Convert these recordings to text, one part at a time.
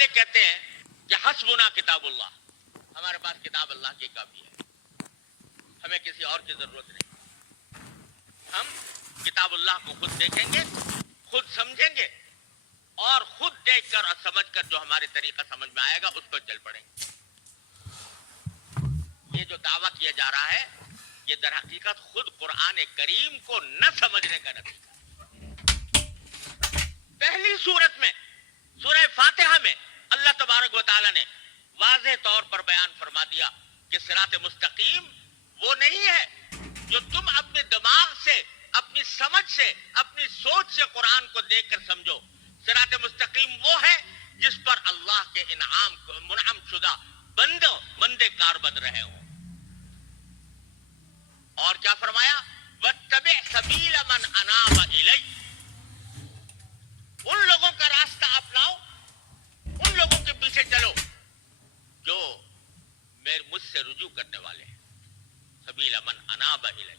والے کہتے ہیں کہ حسبنا کتاب اللہ، ہمارے پاس کتاب اللہ کی کافی ہے، ہمیں کسی اور کی ضرورت نہیں، ہم کتاب اللہ کو خود دیکھیں گے، خود سمجھیں گے، اور خود دیکھ کر اور سمجھ کر جو ہمارے طریقہ سمجھ میں آئے گا اس پر چل پڑیں گے۔ یہ جو دعویٰ کیا جا رہا ہے یہ در حقیقت خود قرآن کریم کو نہ سمجھنے کا نتیجہ۔ پہلی سورت میں سورہ فاتحہ میں اللہ تبارک و تعالی نے واضح طور پر بیان فرما دیا کہ صراط مستقیم وہ نہیں ہے جو تم اپنے دماغ سے، اپنی سمجھ سے، اپنی سوچ سے قرآن کو دیکھ کر سمجھو۔ صراط مستقیم وہ ہے جس پر اللہ کے انعام منعم شدہ بندے کاربند رہے ہوں۔ اور کیا فرمایا؟ وَاتَّبِعْ سَبِيلَ مَنْ أَنَابَ إِلَيَّ، ان لوگوں کا راستہ اپناؤ، ان لوگوں کے پیچھے چلو جو مجھ سے رجوع کرنے والے ہیں۔ سبیل من اناب الیہ،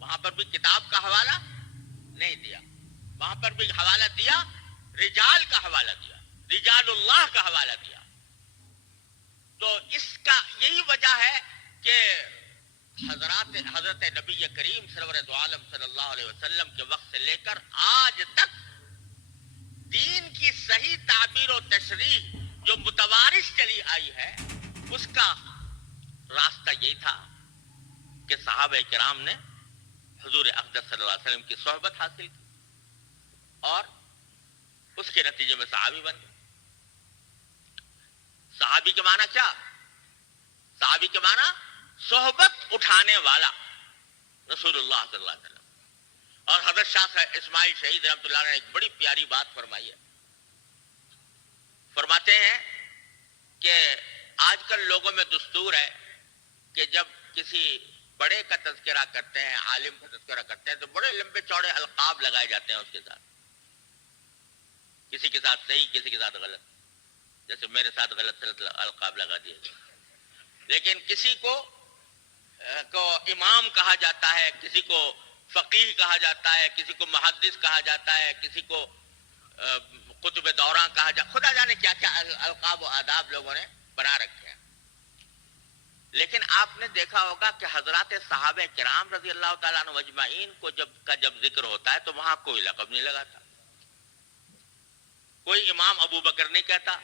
وہاں پر بھی کتاب کا حوالہ نہیں دیا، وہاں پر بھی حوالہ دیا رجال کا حوالہ دیا، رجال اللہ کا حوالہ دیا۔ تو اس کا یہی وجہ ہے کہ حضرت نبی کریم سرور دو عالم صلی اللہ علیہ وسلم کے وقت سے لے کر آج تک دین کی صحیح تعبیر و تشریح جو متوارث چلی آئی ہے اس کا راستہ یہی تھا کہ صحابہ کرام نے حضور اقدس صلی اللہ علیہ وسلم کی صحبت حاصل کی اور اس کے نتیجے میں صحابی بن گئے۔ صحابی کے معنی کیا؟ صحابی کے معنی صحبت اٹھانے والا رسول اللہ صلی اللہ علیہ وسلم۔ اور حضرت شاہ اسماعیل شہید رحمۃ اللہ نے ایک بڑی پیاری بات فرمائی ہے، فرماتے ہیں کہ آج کل لوگوں میں دستور ہے کہ جب کسی بڑے کا تذکرہ کرتے ہیں، عالم کا تذکرہ کرتے ہیں تو بڑے لمبے چوڑے القاب لگائے جاتے ہیں اس کے ساتھ، کسی کے ساتھ صحیح کسی کے ساتھ غلط، جیسے میرے ساتھ غلط القاب لگا دیے گئے۔ لیکن کسی کو امام کہا جاتا ہے، کسی کو فقیہ کہا جاتا ہے، کسی کو محدث کہا جاتا ہے، کسی کو قطب دوراں کہا جاتا ہے، خدا جانے کیا کیا القاب و آداب لوگوں نے بنا رکھے ہیں۔ لیکن آپ نے دیکھا ہوگا کہ حضرات صحابہ کرام رضی اللہ تعالیٰ عنہ اجمعین کو جب ذکر ہوتا ہے تو وہاں کوئی لقب نہیں لگاتا، کوئی امام ابو بکر نہیں کہتا،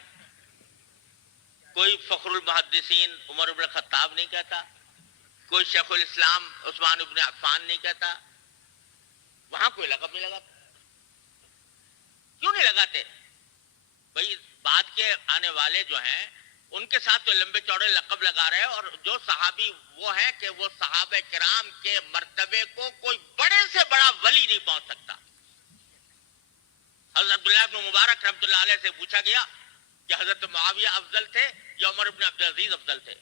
کوئی فخر المحدثین عمر بن الخطاب نہیں کہتا، کوئی شیخ الاسلام عثمان بن عفان نہیں کہتا، وہاں کوئی لقب نہیں لگاتا۔ کیوں نہیں لگاتے؟ بھئی بعد کے آنے والے جو ہیں ان کے ساتھ تو لمبے چوڑے لقب لگا رہے ہیں، اور جو صحابی وہ ہیں کہ وہ صحابہ کرام کے مرتبے کو کوئی بڑے سے بڑا ولی نہیں پہنچ سکتا۔ حضرت عبداللہ بن مبارک رحمۃ اللہ علیہ سے پوچھا گیا کہ حضرت معاویہ افضل تھے یا عمر بن عبدالعزیز افضل تھے؟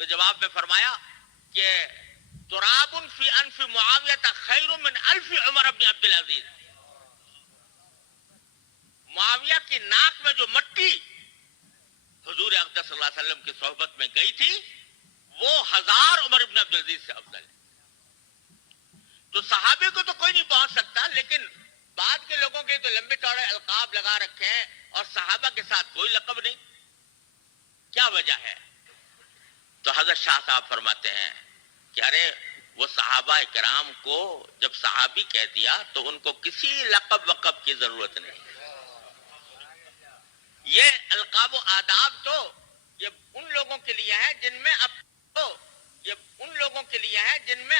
تو جواب میں فرمایا کہ تراب فی انف معاویہ خیر من الف عمر بن عبدالعزیز، معاویہ کی ناک میں جو مٹی حضور اقدس صلی اللہ علیہ وسلم کی صحبت میں گئی تھی وہ 1000 عمر بن عبدالعزیز سے افضل ہے۔ تو صحابے کو تو کوئی نہیں پہنچ سکتا، لیکن بعد کے لوگوں کے تو لمبے چوڑے القاب لگا رکھے ہیں اور صحابہ کے ساتھ کوئی لقب نہیں۔ کیا وجہ ہے؟ تو حضرت شاہ صاحب فرماتے ہیں کہ ارے وہ صحابہ کرام کو جب صحابی کہہ دیا تو ان کو کسی لقب وقب کی ضرورت نہیں۔ یہ القاب و آداب تو یہ ان لوگوں کے لیے ہے جن میں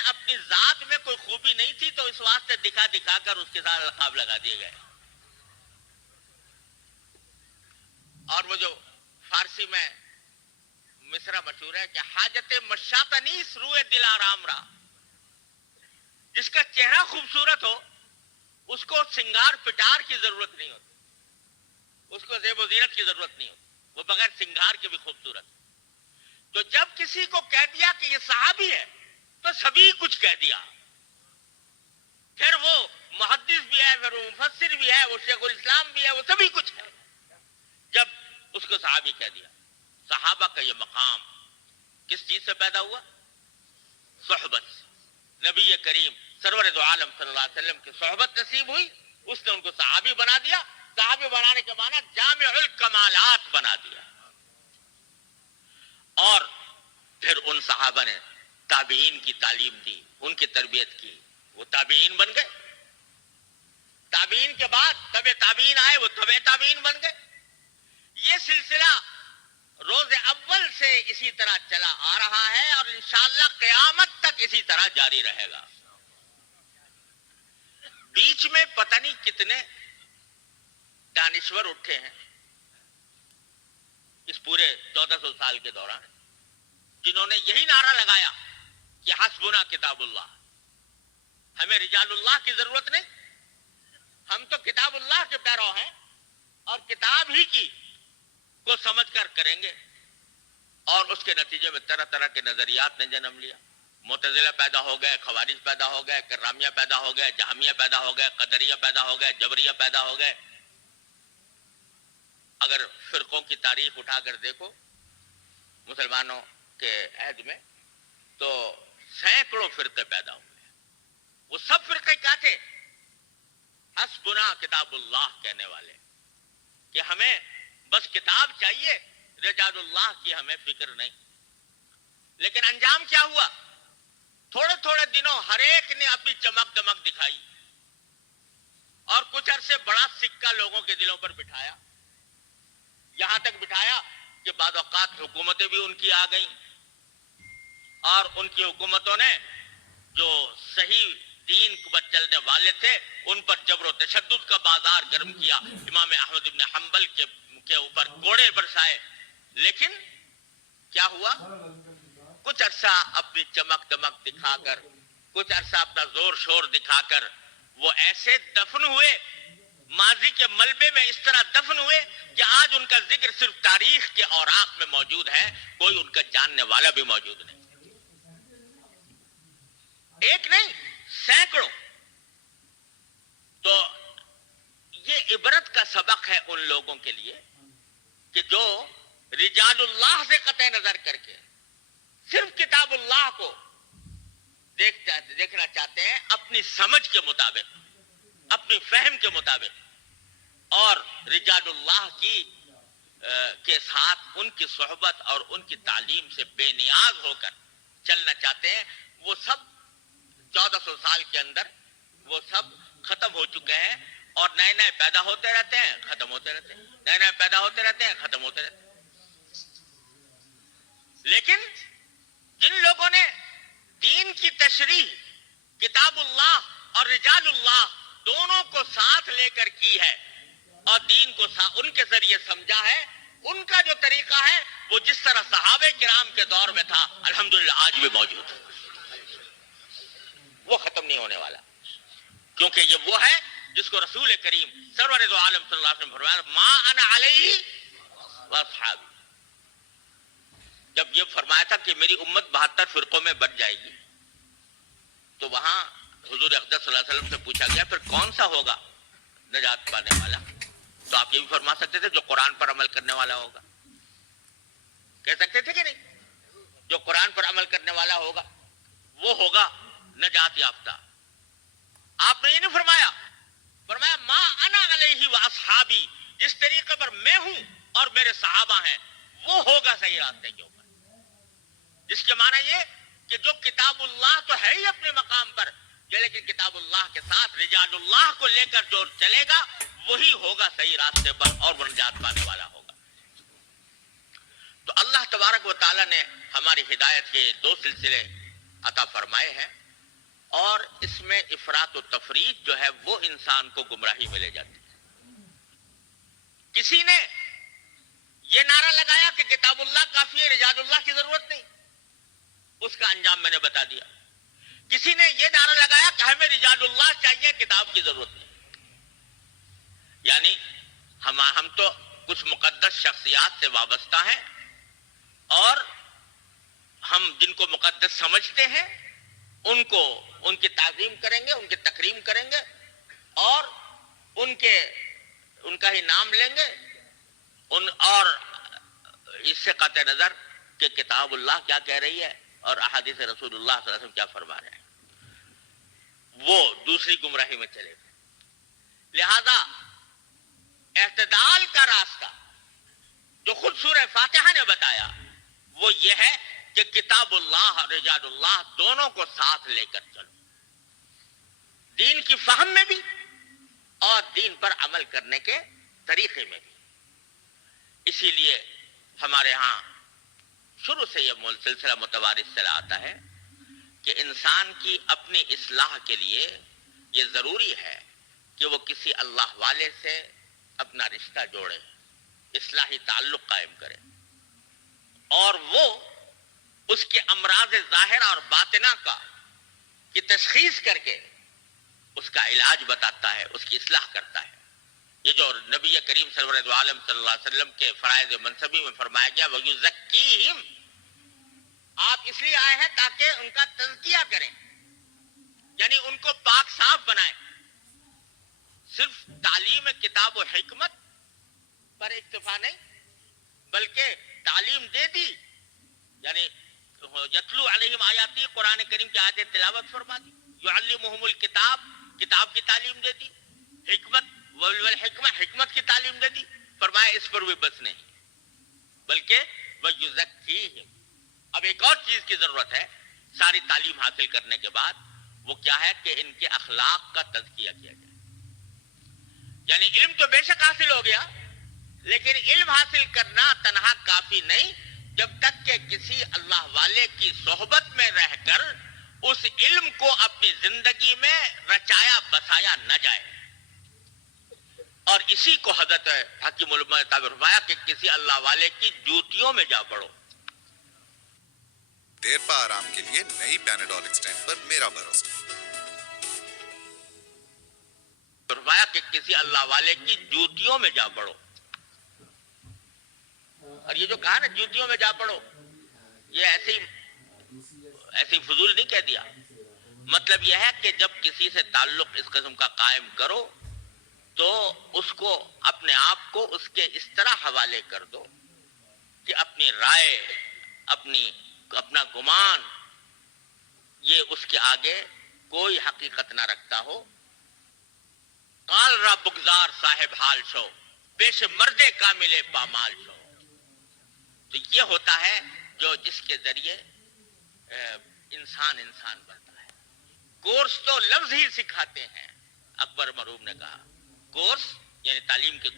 اپنی ذات میں کوئی خوبی نہیں تھی، تو اس واسطے دکھا دکھا کر اس کے ساتھ القاب لگا دیے گئے۔ اور وہ جو فارسی میں مصرع مشہور ہے کہ حاجت مشاطنیس روئے دل آرام را، جس کا چہرہ خوبصورت ہو اس کو سنگار پٹار کی ضرورت نہیں ہوتی، اس کو زیب و زینت کی ضرورت نہیں ہوتی، وہ بغیر سنگار کے بھی خوبصورت۔ تو جب کسی کو کہہ دیا کہ یہ صحابی ہے تو سبھی کچھ کہہ دیا، پھر وہ محدث بھی ہے، پھر وہ مفسر بھی ہے، وہ شیخ الاسلام بھی ہے، وہ سبھی کچھ ہے جب اس کو صحابی کہہ دیا۔ صحابہ کا یہ مقام کس چیز سے پیدا ہوا؟ صحبت۔ نبی کریم سرور دو عالم صلی اللہ علیہ وسلم کی صحبت نصیب ہوئی، اس نے ان کو صحابی بنا دیا، صحابی بنانے کے معنی جامع الکمالات بنا دیا. اور پھر ان صحابہ نے تابعین کی تعلیم دی, ان کی تربیت کی, وہ تابعین بن گئے. تابعین کے بعد تبع تابعین آئے, وہ تبع تابعین بن گئے. یہ سلسلہ روز اول سے اسی طرح چلا آ رہا ہے اور انشاءاللہ قیامت تک اسی طرح جاری رہے گا. بیچ میں پتہ نہیں کتنے دانشور اٹھے ہیں اس پورے 1400 سال کے دوران, جنہوں نے یہی نعرہ لگایا کہ حسبنا کتاب اللہ, ہمیں رجال اللہ کی ضرورت نہیں, ہم تو کتاب اللہ کے پیرو ہیں اور کتاب ہی کی کو سمجھ کر کریں گے. اور اس کے نتیجے میں طرح طرح کے نظریات نے جنم لیا. معتزلہ پیدا ہو گئے, خوارج پیدا ہو گئے, کرامیہ پیدا ہو گئے, جہمیہ پیدا ہو گئے, قدریہ پیدا ہو گئے, جبریہ پیدا ہو گئے. اگر فرقوں کی تاریخ اٹھا کر دیکھو مسلمانوں کے عہد میں تو سینکڑوں فرقے پیدا ہوئے. وہ سب فرقے کیا تھے؟ حسبنا کتاب اللہ کہنے والے, کہ ہمیں بس کتاب چاہیے, رجال اللہ کی ہمیں فکر نہیں. لیکن انجام کیا ہوا؟ تھوڑے تھوڑے دنوں ہر ایک نے اپنی چمک دمک دکھائی اور کچھ عرصے بڑا سکہ لوگوں کے دلوں پر بٹھایا, یہاں تک بٹھایا کہ بعض اوقات حکومتیں بھی ان کی آ گئیں اور ان کی حکومتوں نے جو صحیح دین پر چلنے والے تھے ان پر جبر و تشدد کا بازار گرم کیا. امام احمد بن حنبل کے اوپر کوڑے برسائے. لیکن کیا ہوا؟ کچھ عرصہ اپنی چمک دمک دکھا کر, کچھ عرصہ اپنا زور شور دکھا کر وہ ایسے دفن ہوئے, ماضی کے ملبے میں اس طرح دفن ہوئے کہ آج ان کا ذکر صرف تاریخ کے اوراق میں موجود ہے, کوئی ان کا جاننے والا بھی موجود نہیں. ایک نہیں, سینکڑوں. تو یہ عبرت کا سبق ہے ان لوگوں کے لیے کہ جو رجال اللہ سے قطع نظر کر کے صرف کتاب اللہ کو دیکھنا چاہتے ہیں اپنی سمجھ کے مطابق, اپنی فہم کے مطابق, اور رجال اللہ کے ساتھ ان کی صحبت اور ان کی تعلیم سے بے نیاز ہو کر چلنا چاہتے ہیں. وہ سب 1400 سال کے اندر وہ سب ختم ہو چکے ہیں اور نئے نئے پیدا ہوتے رہتے ہیں, ختم ہوتے رہتے ہیں, نئے نئے پیدا ہوتے رہتے ہیں, ختم ہوتے رہتے ہیں. لیکن جن لوگوں نے دین کی تشریح کتاب اللہ اور رجال اللہ دونوں کو ساتھ لے کر کی ہے اور دین کو ان کے ذریعے سمجھا ہے, ان کا جو طریقہ ہے وہ جس طرح صحابہ کرام کے دور میں تھا الحمدللہ آج بھی موجود ہے, وہ ختم نہیں ہونے والا. کیونکہ یہ وہ ہے جس کو رسول کریم سرور دو عالم صلی اللہ علیہ وسلم فرمایا ما انا علیہ واصحابی. جب یہ فرمایا تھا کہ میری امت 72 فرقوں میں بٹ جائے گی تو وہاں حضور اقدس صلی اللہ علیہ وسلم سے پوچھا گیا پھر کون سا ہوگا نجات پانے والا؟ تو آپ یہ بھی فرما سکتے تھے جو قرآن پر عمل کرنے والا ہوگا. کہہ سکتے تھے کہ نہیں؟ جو قرآن پر عمل کرنے والا ہوگا وہ ہوگا نجات یافتہ. آپ نے یہ نہیں فرمایا, فرمایا ما انا علیہ واصحابی, جس طریقے پر میں ہوں اور میرے صحابہ ہیں وہ ہوگا صحیح راستے کے اوپر. جس کے معنی یہ کہ جو کتاب اللہ تو ہے ہی اپنے مقام پر, لیکن کتاب اللہ کے ساتھ رجال اللہ کو لے کر جو چلے گا وہی ہوگا صحیح راستے پر اور وہ نجات پانے والا ہوگا. تو اللہ تبارک و تعالی نے ہماری ہدایت کے 2 سلسلے عطا فرمائے ہیں اور اس میں افراط و تفریط جو ہے وہ انسان کو گمراہی میں لے جاتی ہے. کسی نے یہ نعرہ لگایا کہ کتاب اللہ کافی ہے, رجال اللہ کی ضرورت نہیں, اس کا انجام میں نے بتا دیا. کسی نے یہ نعرہ لگایا کہ ہمیں رجال اللہ چاہیے, کتاب کی ضرورت نہیں. یعنی ہم تو کچھ مقدس شخصیات سے وابستہ ہیں اور ہم جن کو مقدس سمجھتے ہیں ان کی تعظیم کریں گے, ان کی تکریم کریں گے اور ان کا ہی نام لیں گے, اور اس سے قطع نظر کہ کتاب اللہ کیا کہہ رہی ہے اور احادیث رسول اللہ صلی اللہ علیہ وسلم کیا فرما رہے ہیں, وہ دوسری گمراہی میں چلے گئے. لہذا اعتدال کا راستہ جو خود سورہ فاتحہ نے بتایا وہ یہ ہے کہ کتاب اللہ رجال اللہ دونوں کو ساتھ لے کر چلو، دین کی فہم میں بھی اور دین پر عمل کرنے کے طریقے میں بھی۔ اسی لیے ہمارے ہاں شروع سے یہ سلسلہ متوارث چلا آتا ہے کہ انسان کی اپنی اصلاح کے لیے یہ ضروری ہے کہ وہ کسی اللہ والے سے اپنا رشتہ جوڑے، اصلاحی تعلق قائم کرے، اور وہ اس کے امراض ظاہرہ اور باطنہ کی تشخیص کر کے اس کا علاج بتاتا ہے، اس کی اصلاح کرتا ہے۔ یہ جو نبی کریم سرور عالم صلی اللہ علیہ وسلم کے فرائض منصبی میں فرمایا گیا وَيُزَكِّيهِمْ، آپ اس لیے آئے ہیں تاکہ ان کا تزکیہ کریں، یعنی ان کو پاک صاف بنائیں۔ صرف تعلیم کتاب و حکمت پر اکتفا نہیں، بلکہ تعلیم دے دی، یعنی یتلو علیہم آیاتی، قرآن کریم کی آیتیں تلاوت فرما دی، یعلمہم الکتاب، کتاب کی تعلیم دے دی، حکمت والحکمہ، حکمت کی تعلیم دے دی، فرمایا اس پر بھی بس نہیں بلکہ وَيُزَكِّيهِمْ۔ اب ایک اور چیز کی ضرورت ہے ساری تعلیم حاصل کرنے کے بعد، وہ کیا ہے کہ ان کے اخلاق کا تزکیہ کیا جائے۔ یعنی علم تو بے شک حاصل ہو گیا، لیکن علم حاصل کرنا تنہا کافی نہیں جب تک کہ کسی اللہ والے کی صحبت میں رہ کر اس علم کو اپنی زندگی میں رچایا بسایا نہ جائے۔ اور اسی کو حضرت حکیم علماء نے فرمایا کہ کسی اللہ والے کی جوتیوں میں جا پڑو۔ دیر پا آرام کے لیے نئی پیناڈول ایکسٹینڈ پر میرا بھروسہ۔ فرمایا کہ کسی اللہ والے کی جوتیوں میں جا پڑو، اور یہ جو کہا نا جوتیوں میں جا پڑو، یہ ایسی فضول نہیں کہہ دیا۔ مطلب یہ ہے کہ جب کسی سے تعلق اس قسم کا قائم کرو تو اس کو اپنے آپ کو اس کے اس طرح حوالے کر دو کہ اپنی رائے، اپنا گمان یہ اس کے آگے کوئی حقیقت نہ رکھتا ہو۔ قال را بگزار صاحب حال شو، پیش مردے کاملے پامال شو۔ تو یہ ہوتا ہے جو جس کے ذریعے انسان بنتا ہے۔ کورس تو لفظ ہی سکھاتے ہیں، اکبر مرحوم نے کہا کورس یعنی تعلیم کے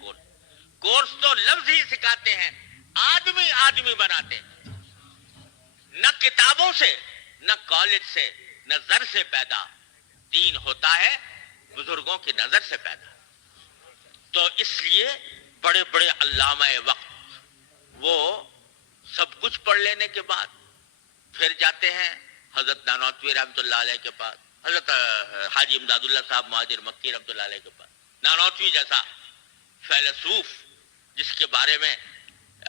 کورس تو لفظ ہی سکھاتے ہیں، آدمی بناتے ہیں۔ نہ کتابوں سے، نہ کالج سے، نہ زر سے پیدا، دین ہوتا ہے بزرگوں کی نظر سے پیدا۔ تو اس لیے بڑے بڑے علامہ وقت وہ سب کچھ پڑھ لینے کے بعد پھر جاتے ہیں حضرت نانوتوی رحمۃ اللہ علیہ کے پاس، حضرت حاجی امداد اللہ صاحب مہاجر مکی رحمۃ اللہ علیہ کے پاس۔ نانوتوی جیسا فیلسوف جس کے بارے میں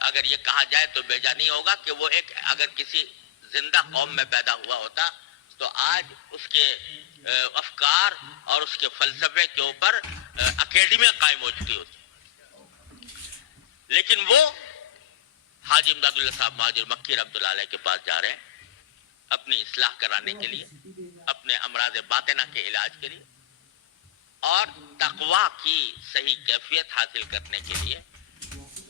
اگر یہ کہا جائے تو بیجا نہیں ہوگا کہ وہ ایک اگر کسی زندہ قوم میں پیدا ہوا ہوتا تو آج اس کے افکار اور اس کے فلسفے کے اوپر اکیڈمیاں قائم ہو چکی ہوتی، لیکن وہ حاجی امداد اللہ صاحب مہاجر مکی رحمۃ اللہ علیہ کے پاس جا رہے ہیں اپنی اصلاح کرانے کے لیے، اپنے امراض باطنہ کے علاج کے لیے، اور تقویٰ کی صحیح کیفیت حاصل کرنے کے لیے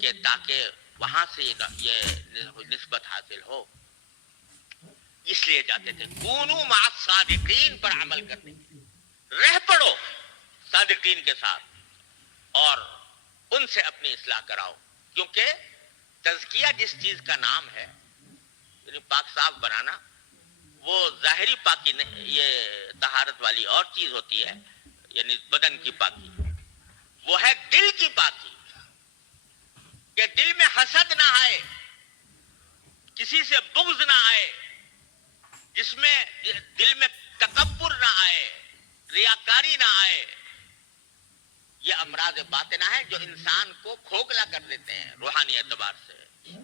کہ تاکہ وہاں سے یہ نسبت حاصل ہو، اس لیے جاتے تھے۔ کونوا مع الصادقین پر عمل کرنے کے لیے رہ پڑو صادقین کے ساتھ اور ان سے اپنی اصلاح کراؤ، کیونکہ تزکیہ جس چیز کا نام ہے یعنی پاک صاف بنانا، وہ ظاہری پاکی نہیں، یہ طہارت والی اور چیز ہوتی ہے، یعنی بدن کی پاکی، وہ ہے دل کی پاکی، کہ دل میں حسد نہ آئے، کسی سے بغض نہ آئے، جس میں دل میں تکبر نہ آئے، ریاکاری نہ آئے۔ یہ امراض باطنہ ہے جو انسان کو کھوکھلا کر دیتے ہیں روحانی اعتبار سے۔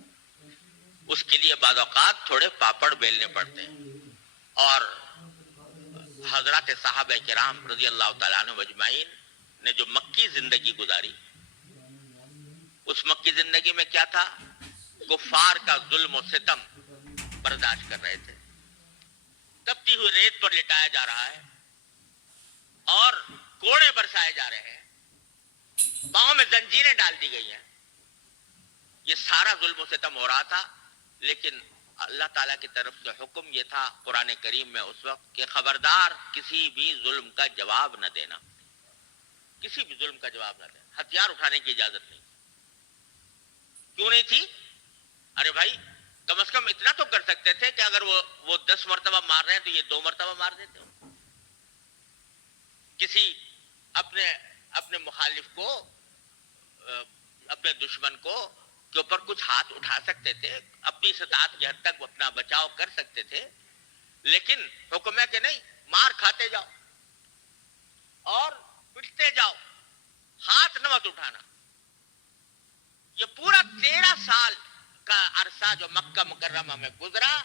اس کے لیے بعض اوقات تھوڑے پاپڑ بیلنے پڑتے ہیں، اور حضرات صحابہ کرام رضی اللہ تعالیٰ عنہ اجمعین نے جو مکی زندگی گزاری، اس مکی زندگی میں کیا تھا؟ کفار کا ظلم و ستم برداشت کر رہے تھے، تپتی ہوئی ریت پر لٹایا جا رہا ہے اور کوڑے برسائے جا رہے ہیں، پاؤں میں زنجیریں ڈال دی گئی ہیں. یہ سارا ظلم و ستم ہو رہا تھا, لیکن اللہ تعالیٰ کی طرف سے حکم یہ تھا قرآن کریم میں اس وقت کہ خبردار کسی بھی ظلم کا جواب نہ دینا, کسی بھی ظلم کا جواب نہ دینا, ہتھیار اٹھانے کی اجازت نہیں. کیوں نہیں تھی؟ ارے بھائی کم از کم اتنا تو کر سکتے تھے کہ اگر وہ 10 مرتبہ مار رہے ہیں تو یہ 2 مرتبہ مار دیتے ہو. کسی اپنے مخالف کو, اپنے دشمن کو کے اوپر کچھ ہاتھ اٹھا سکتے تھے, اپنی استطاعت کی حد تک اپنا بچاؤ کر سکتے تھے, لیکن حکم ہے کہ نہیں, مار کھاتے جاؤ اور پٹتے جاؤ, ہاتھ نہ مت اٹھانا. یہ پورا 13 سال کا عرصہ جو مکہ مکرمہ میں گزرا,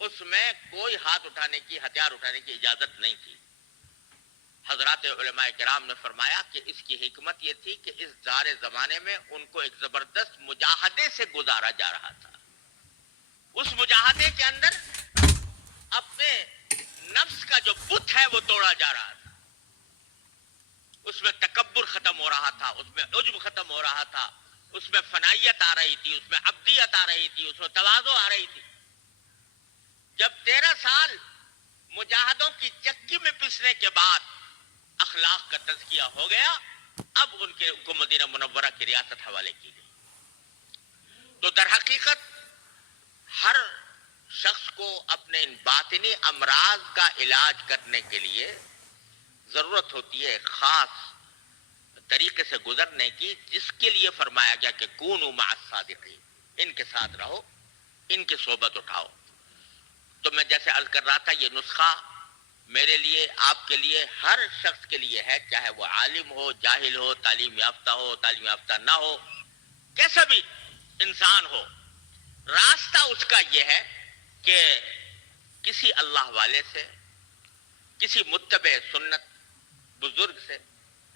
اس میں کوئی ہاتھ اٹھانے کی, ہتھیار اٹھانے کی اجازت نہیں تھی. حضرات علماء کرام نے فرمایا کہ اس کی حکمت یہ تھی کہ اس دار زمانے میں ان کو ایک زبردست مجاہدے سے گزارا جا رہا تھا. اس مجاہدے کے اندر اپنے نفس کا جو بت ہے وہ توڑا جا رہا تھا. اس میں تکبر ختم ہو رہا تھا, اس میں عجب ختم ہو رہا تھا, اس میں فنائیت آ رہی تھی, اس میں عبدیت آ رہی تھی, اس میں تواضع آ رہی تھی. جب 13 سال مجاہدوں کی چکی میں پسنے کے بعد اخلاق کا تزکیہ ہو گیا, اب ان کو مدینہ منورہ کی ریاست حوالے کی گئی. تو در حقیقت ہر شخص کو اپنے ان باطنی امراض کا علاج کرنے کے لیے ضرورت ہوتی ہے خاص طریقے سے گزرنے کی, جس کے لیے فرمایا گیا کہ کونوا مع الصادقین, ان کے ساتھ رہو, ان کی صحبت اٹھاؤ. تو میں جیسے عرض کر رہا تھا, یہ نسخہ میرے لیے, آپ کے لیے, ہر شخص کے لیے ہے, چاہے وہ عالم ہو, جاہل ہو, تعلیم یافتہ ہو, تعلیم یافتہ نہ ہو, کیسا بھی انسان ہو. راستہ اس کا یہ ہے کہ کسی اللہ والے سے, کسی متبع سنت بزرگ سے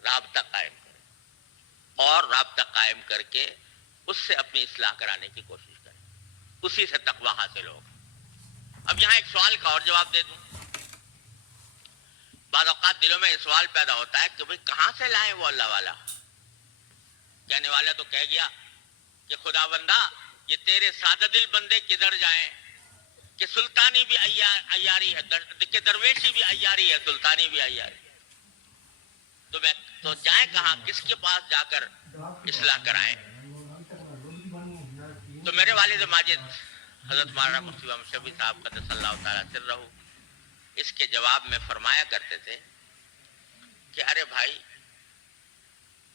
رابطہ قائم کرے, اور رابطہ قائم کر کے اس سے اپنی اصلاح کرانے کی کوشش کرے, اسی سے تقویٰ حاصل ہوگا. اب یہاں ایک سوال کا اور جواب دے دوں. بعض اوقات دلوں میں یہ سوال پیدا ہوتا ہے کہ بھئی کہاں سے لائیں وہ اللہ والا. کہنے والا تو کہہ گیا کہ خدا بندہ یہ تیرے سادہ دل بندے کدھر جائیں, کہ سلطانی بھی عیاری ہے, کہ درویشی بھی عیاری ہے, سلطانی بھی عیاری. تو جائیں کہاں, کس کے پاس جا کر اصلاح کرائیں. تو میرے والد ماجد حضرت مولانا مفتی محمد شفیع صاحب قدس اللہ تعالیٰ سرہ اس کے جواب میں فرمایا کرتے تھے کہ ارے بھائی,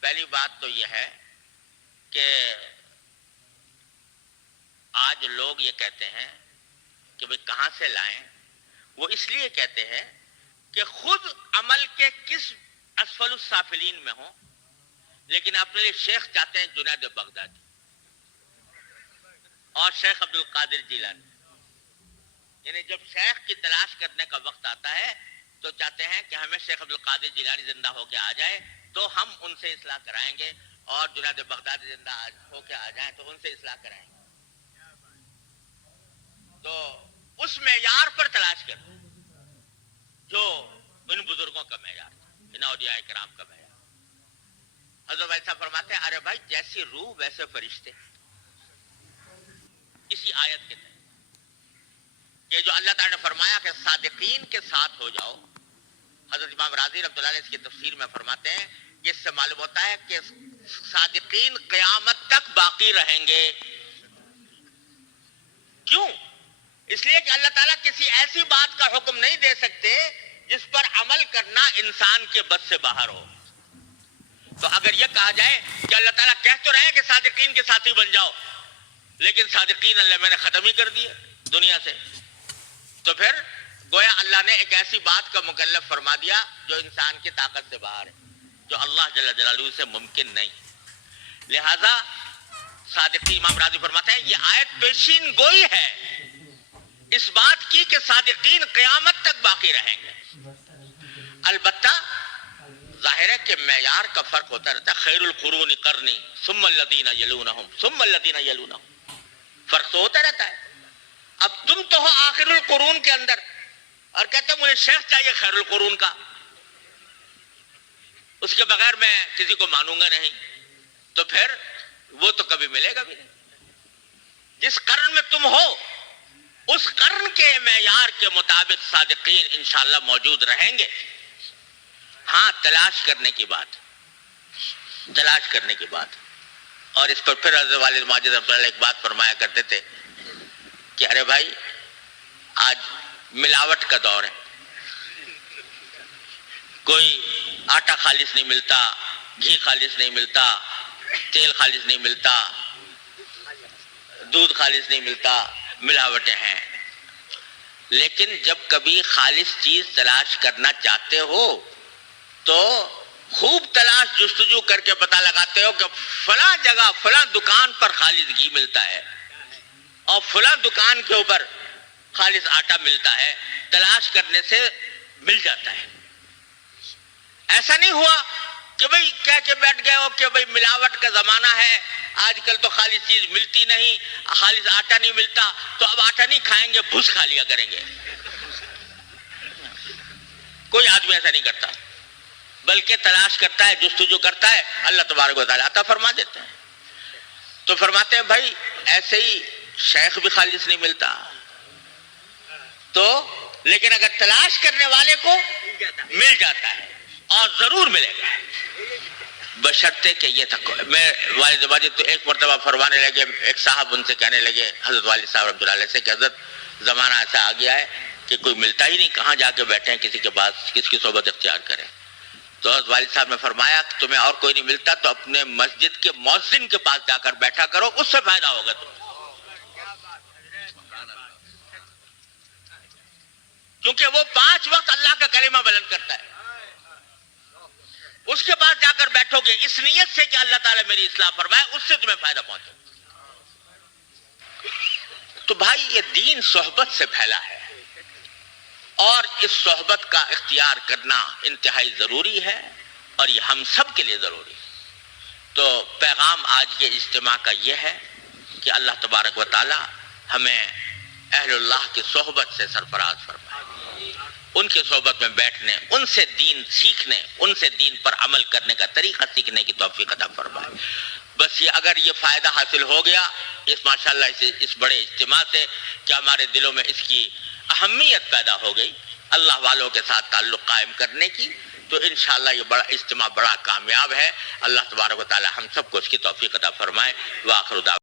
پہلی بات تو یہ ہے کہ آج لوگ یہ کہتے ہیں کہ بھئی کہاں سے لائیں. وہ اس لیے کہتے ہیں کہ خود عمل کے کس اسفل السافلین میں ہوں, لیکن اپنے لیے شیخ چاہتے ہیں جنید بغدادی اور شیخ عبد القادر جیلانی. یعنی جب شیخ کی تلاش کرنے کا وقت آتا ہے تو چاہتے ہیں کہ ہمیں شیخ عبد القادر جیلانی زندہ ہو کے آ جائے تو ہم ان سے اصلاح کرائیں گے, اور جنید بغدادی زندہ ہو کے آ جائیں تو ان سے اصلاح کرائیں گے. تو اس معیار پر تلاش کرتے جو ان بزرگوں کا معیار تھا, ان اولیاء کرام کا معیار. حضرت ایسا فرماتے ہیں ارے بھائی جیسی روح ویسے فرشتے. اسی آیت کے تحت کہ جو اللہ تعالیٰ نے فرمایا کہ صادقین کے ساتھ ہو جاؤ, حضرت امام راضی رحمۃ اللہ علیہ اس کی تفسیر میں فرماتے ہیں کہ اس سے معلوم ہوتا ہے کہ صادقین قیامت تک باقی رہیں گے. کیوں؟ اس لیے کہ اللہ تعالیٰ کسی ایسی بات کا حکم نہیں دے سکتے جس پر عمل کرنا انسان کے بس سے باہر ہو. تو اگر یہ کہا جائے کہ اللہ تعالیٰ کہہ تو رہے ہیں کہ صادقین کے ساتھی بن جاؤ, لیکن صادقین اللہ میں نے ختم ہی کر دیے دنیا سے, تو پھر گویا اللہ نے ایک ایسی بات کا مکلف فرما دیا جو انسان کی طاقت سے باہر ہے, جو اللہ جل جلالہ سے ممکن نہیں. لہذا صادقین, امام راضی فرماتے ہیں یہ آیت پیشین گوئی ہے اس بات کی کہ صادقین قیامت تک باقی رہیں گے. البتہ ظاہر ہے کہ معیار کا فرق ہوتا رہتا ہے. خیر القرون قرنی ثم الذین یلونہم ثم الذین یلونہم, فرق تو ہوتا رہتا ہے. اب تم تو ہو آخر القرون کے اندر اور کہتے ہیں مجھے شیخ چاہیے خیر القرون کا. اس کے بغیر میں کسی کو مانوں گا نہیں، تو پھر وہ تو کبھی ملے گا بھی نہیں۔ جس قرن میں تم ہو اس قرن کے معیار کے مطابق صادقین انشاءاللہ موجود رہیں گے۔ ہاں، تلاش کرنے کی بات، تلاش کرنے کی بات۔ اور اس پر پھر حضرت والد ماجد رحمۃ اللہ ایک بات فرمایا کرتے تھے کہ ارے بھائی، آج ملاوٹ کا دور ہے، کوئی آٹا خالص نہیں ملتا، گھی خالص نہیں ملتا، تیل خالص نہیں ملتا، دودھ خالص نہیں ملتا، ملاوٹیں ہیں۔ لیکن جب کبھی خالص چیز تلاش کرنا چاہتے ہو تو خوب تلاش جستجو کر کے پتہ لگاتے ہو کہ فلاں جگہ فلاں دکان پر خالص گھی ملتا ہے اور فلاں دکان کے اوپر خالص آٹا ملتا ہے۔ تلاش کرنے سے مل جاتا ہے۔ ایسا نہیں ہوا کہ بھئی کہہ کے بیٹھ گئے ہو کہ بھئی ملاوٹ کا زمانہ ہے، آج کل تو خالص چیز ملتی نہیں، خالص آٹا نہیں ملتا، تو اب آٹا نہیں کھائیں گے، بھوس کھا لیا کریں گے۔ کوئی آدمی ایسا نہیں کرتا، بلکہ تلاش کرتا ہے، جستجو کرتا ہے، اللہ تبارک و تعالیٰ عطا فرما دیتے ہیں۔ تو فرماتے ہیں بھائی ایسے ہی شیخ بھی خالص نہیں ملتا، تو لیکن اگر تلاش کرنے والے کو مل جاتا ہے اور ضرور ملے گا، بشرطے کہ یہ تک۔ میں والد ماجد تو ایک مرتبہ فرمانے لگے، ایک صاحب ان سے کہنے لگے حضرت والد صاحب رحمۃ اللہ علیہ سے کہ حضرت زمانہ ایسا آ گیا ہے کہ کوئی ملتا ہی نہیں، کہاں جا کے بیٹھے ہیں کسی کے پاس، کس کی صحبت اختیار کریں۔ تو حضرت والد صاحب نے فرمایا کہ تمہیں اور کوئی نہیں ملتا تو اپنے مسجد کے مؤذن کے پاس جا کر بیٹھا کرو، اس سے فائدہ ہوگا تمہیں، کیونکہ وہ 5 وقت اللہ کا کلمہ بلند کرتا ہے۔ اس کے پاس جا کر بیٹھو گے اس نیت سے کہ اللہ تعالیٰ میری اصلاح فرمائے، اس سے تمہیں فائدہ پہنچے۔ تو بھائی یہ دین صحبت سے پھیلا ہے اور اس صحبت کا اختیار کرنا انتہائی ضروری ہے اور یہ ہم سب کے لیے ضروری ہے۔ تو پیغام آج کے اجتماع کا یہ ہے کہ اللہ تبارک و تعالی ہمیں اہل اللہ کی صحبت سے سرفراز فرمائے، ان کی صحبت میں بیٹھنے، ان سے دین سیکھنے، ان سے دین پر عمل کرنے کا طریقہ سیکھنے کی توفیق عطا فرمائے۔ بس یہ اگر یہ فائدہ حاصل ہو گیا اس ماشاءاللہ اس بڑے اجتماع سے کہ ہمارے دلوں میں اس کی اہمیت پیدا ہو گئی اللہ والوں کے ساتھ تعلق قائم کرنے کی، تو انشاءاللہ یہ بڑا اجتماع بڑا کامیاب ہے۔ اللہ تبارک و تعالی ہم سب کو اس کی توفیق عطا فرمائے۔ وآخر دعوانا